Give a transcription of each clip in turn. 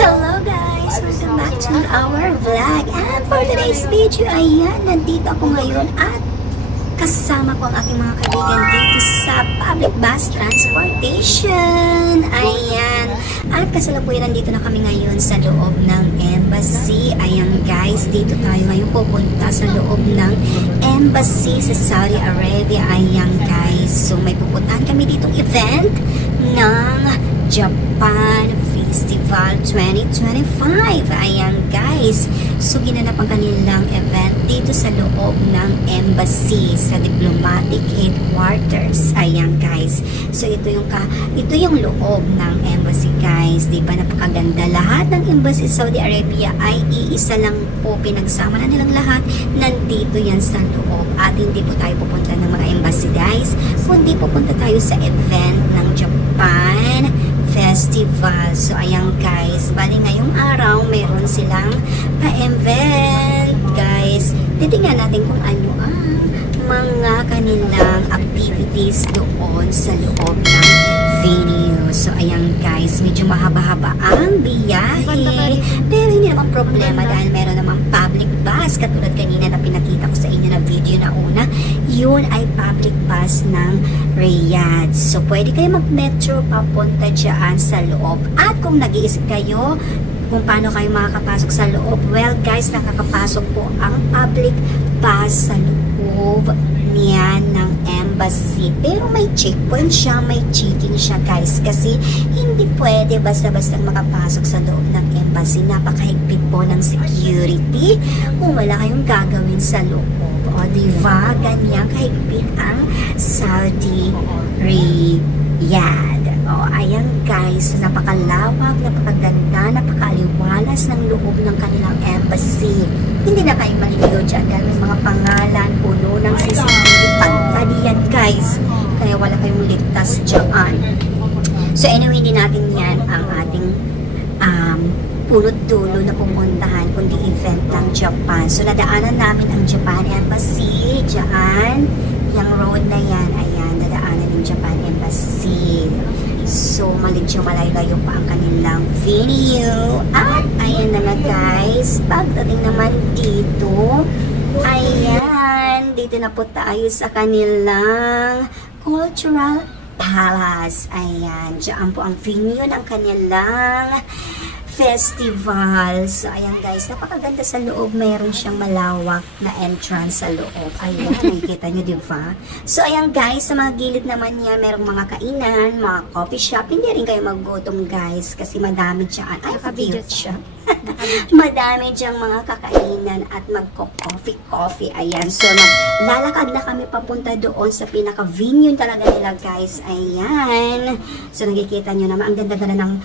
Hello guys! Welcome back to our vlog. And for today's video, ayan, nandito ako ngayon at kasama ko ang aking mga kaibigan dito sa public bus transportation. Ayan. At kasalukuyan nandito na kami ngayon sa loob ng embassy. Ayan guys, dito tayo ngayon pupunta sa loob ng embassy sa Saudi Arabia. Ayan guys. So may pupuntahan kami ditong event ng Japan Festival 2025. Ayan guys. So ginanap ang kanilang event dito sa loob ng embassy sa diplomatic headquarters. Ayan guys. So ito yung loob ng embassy guys. Di ba napakaganda? Lahat ng embassy sa Saudi Arabia ay iisa lang po, pinagsama na nilang lahat. Nandito yan sa loob. At hindi po tayo pupunta ng mga embassy guys, kundi pupunta tayo sa event ng Japan Festival. So ayan guys, bali ngayong araw meron silang pa-event guys. Titingnan natin kung ano ang mga kanilang activities doon sa loob ng venue. So ayan guys, medyo mahaba-haba ang biyahe, pero hindi naman problema dahil meron namang public bus. Katulad kanina na pinakita ko sa inyo na video na una, yun ay public bus ng Riyadh. So pwede kayo mag-metro papunta dyan sa loob. At kung nag-iisip kayo kung paano kayo makakapasok sa loob, well guys, nakakapasok po ang public bus sa loob niyan ng embassy. Pero may checkpoint siya, may checking siya guys, kasi hindi pwede basta-basta makapasok sa loob ng embassy. Napakahigpit po ng security kung wala kayong gagawin sa loob. O diba, ganyan kahigpit ang Saudi Riyadh. O ayan guys, napakalawak, napakaganda, napakaaliwalas ng loob ng kanilang embassy. Hindi na kayo maliligo dyan dahil may mga pangalan, puno ng CCTV, pantalian guys. Kaya wala kayong ligtas dyan. So anyway, hindi natin yan ang ating punot dulo na pupuntahan, kundi event ng Japan. So nadaanan namin ang Japan Embassy dyan. Yung road na yan, ayan, nadaanan ng Japan Embassy. So medyo malayo pa ang kanilang venue. At ayan na nga guys, pagdating naman dito, ayan, dito na po tayo sa kanilang cultural palace. Ayan, dyan po ang venue ng kanilang festival. So ayan guys, napakaganda sa loob. Mayroon siyang malawak na entrance sa loob. Ayan, nakikita nyo diba? So ayan guys, sa mga gilid naman niya merong mga kainan, mga coffee shop. Hindi rin kayo maggutom guys, kasi madami dyan. Ay, cute siya. Madami diyang mga kakainan at magko-coffee. Ayan, so lalakad na kami papunta doon sa pinaka-venue talaga nila guys. Ayan, so nakikita nyo naman ang ganda-ganda ng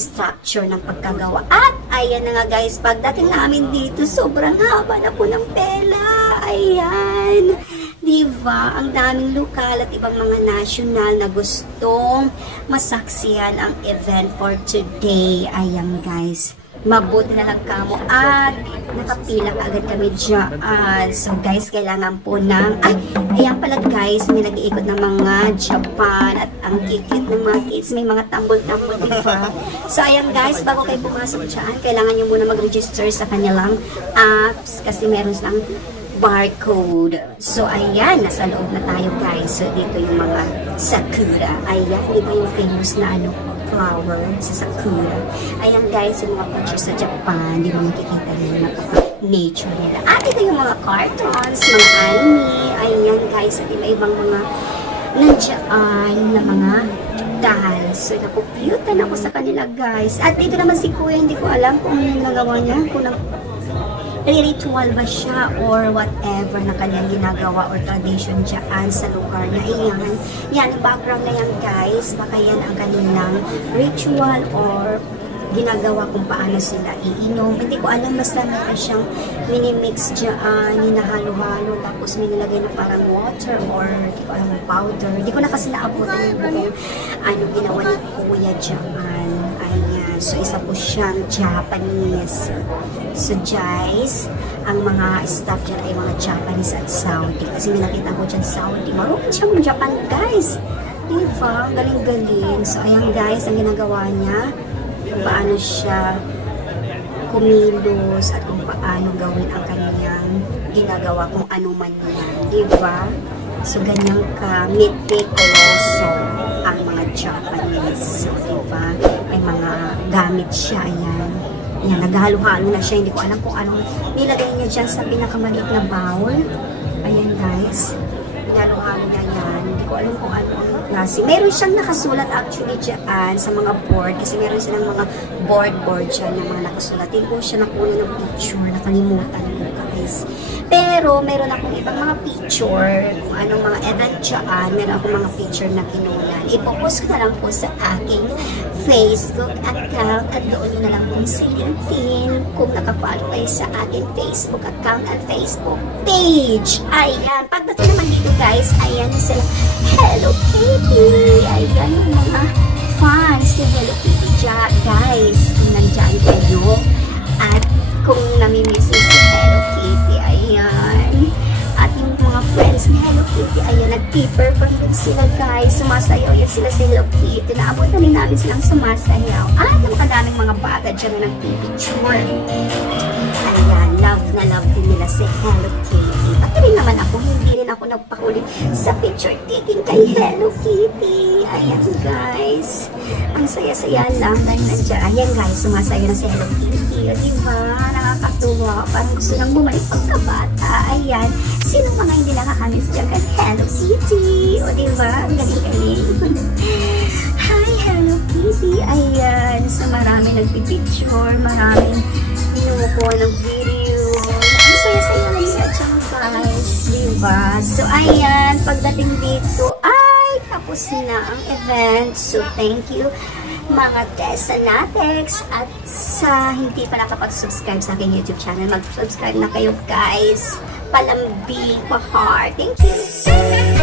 structure ng pagkagawa. At ayan na nga guys, pagdating namin dito, sobrang haba na po ng pela. Ayan, diba? Ang daming lokal at ibang mga national na gustong masaksihan ang event for today. Ayan guys, mabuti na lang kamo at nakapila agad kami dyan. So guys, kailangan po ng ayan pala guys, may nag-iikot ng mga Japan at ang kikit ng mga kids, may mga tambol-tambol diba? So ayan guys, bago kayo pumasok dyan, kailangan nyo muna mag-register sa kanilang apps kasi meron silang barcode. So ayan, nasa loob na tayo guys. So dito yung mga sakura. Ayan, di ba yung famous na flower sa sakura. Ayan guys, yung mga pictures sa Japan, di ba makikita nyo napaka-nature nila. At ito yung mga cartoons, mga anime. Ayan guys, at iba-ibang mga nandiyan na mga dolls. So napuputan ako sa kanila guys. At dito naman si Kuya, hindi ko alam kung ano yung nagawa niya, kung ritual ba siya or whatever na kanyang ginagawa or tradition dyan sa lugar niya. Ayan, yan, background na yan guys, baka yan ang kanilang ritual or ginagawa kung paano sila iinom. Hindi ko alam, basta meron siyang minimix dyan, hinahalo-halo, tapos minilagay na parang water or hindi ko alam, powder. Hindi ko na kasi naabutan yung ano ginawa ni Kuya dyan. Ayan, so isa po siyang Japanese. So guys, ang mga staff dyan ay mga Japanese at Saudi. Kasi may nakita ko dyan Saudi. Marunong siyang Japan guys. Diba? Galing-galing. So ayan guys, ang ginagawa niya, kung paano siya kumilos at kung paano gawin ang kanyang ginagawa kung ano man yan, diba? So, ganyan ka meticuloso ang mga Japanese, diba? May mga gamit siya, ayan. Ayan, naghalo-halo na siya. Hindi ko alam kung anong nilagay niya dyan sa pinakamaliit na bowl. Ayan, guys. Hinalo-halo niya yan. Hindi ko alam kung ano ang klase. Meron siyang nakasulat actually dyan sa mga board. Kasi meron silang mga board dyan ng mga nakasulat. Hindi ko siya nakuha ng picture. Nakalimutan ko, guys. Pero, meron akong ibang mga picture, kung anong mga event dyan, meron akong mga picture na kinunan. Ipopost ko na lang po sa aking Facebook account at doon nyo na lang po sa LinkedIn kung nakapalo kayo sa aking Facebook account at Facebook page. Ayan, pagdating naman dito guys, ayan na sila Hello Kitty. Ayan yung mga fans ni Hello Kitty dyan, guys. Kung nandyan kayo at kung namimiss si Hello Kitty, ayan. At yung mga friends ni Hello Kitty, ayan, nag-perform din sila guys. Sumasayaw yan sila sa Hello Kitty. Naabot na rin namin silang sumasayaw. At napakadaming mga bata dyan na nag-picture. Ayan, love na love din nila si Hello Kitty. Pati rin naman ako, hindi rin ako nagpahuli sa picture taking kay Hello Kitty. Ayan guys, ang saya-saya lang dahil nandiyan. Ayan guys, sumasaya na si Hello Kitty. O diba, nakakatuwa. Parang gusto nang bumalik pagkabata. Ayan, sino mga hindi nakakamiss dyan kay Hello Kitty? O diba, ang galing-galing. Hi Hello Kitty. Ayan, so maraming nagpipicture, maraming pinukuha ng video. Ang saya-saya lang siya dyan guys, diba? So ayan, pagdating dito, ay, tapos na ang event. So thank you mga Tesanatex at sa hindi pa nakapag-subscribe sa aking YouTube channel, mag-subscribe na kayo guys. Palambing, pa-heart. Thank you.